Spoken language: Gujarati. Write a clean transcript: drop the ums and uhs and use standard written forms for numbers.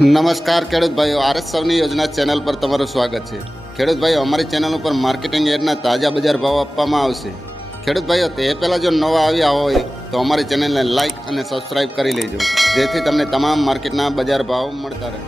નમસ્કાર ખેડૂત ભાઈઓ, આરએસ સૌની યોજના ચેનલ પર તમારું સ્વાગત છે। ખેડૂત ભાઈઓ, અમારી ચેનલ ઉપર માર્કેટિંગ યાર્ડના તાજા બજાર ભાવ આપવામાં આવશે। ખેડૂત ભાઈઓ, તે પહેલાં જો નવા આવ્યા હોય તો અમારી ચેનલને લાઇક અને સબસ્ક્રાઇબ કરી લેજો, જેથી તમને તમામ માર્કેટના બજાર ભાવ મળતા રહે।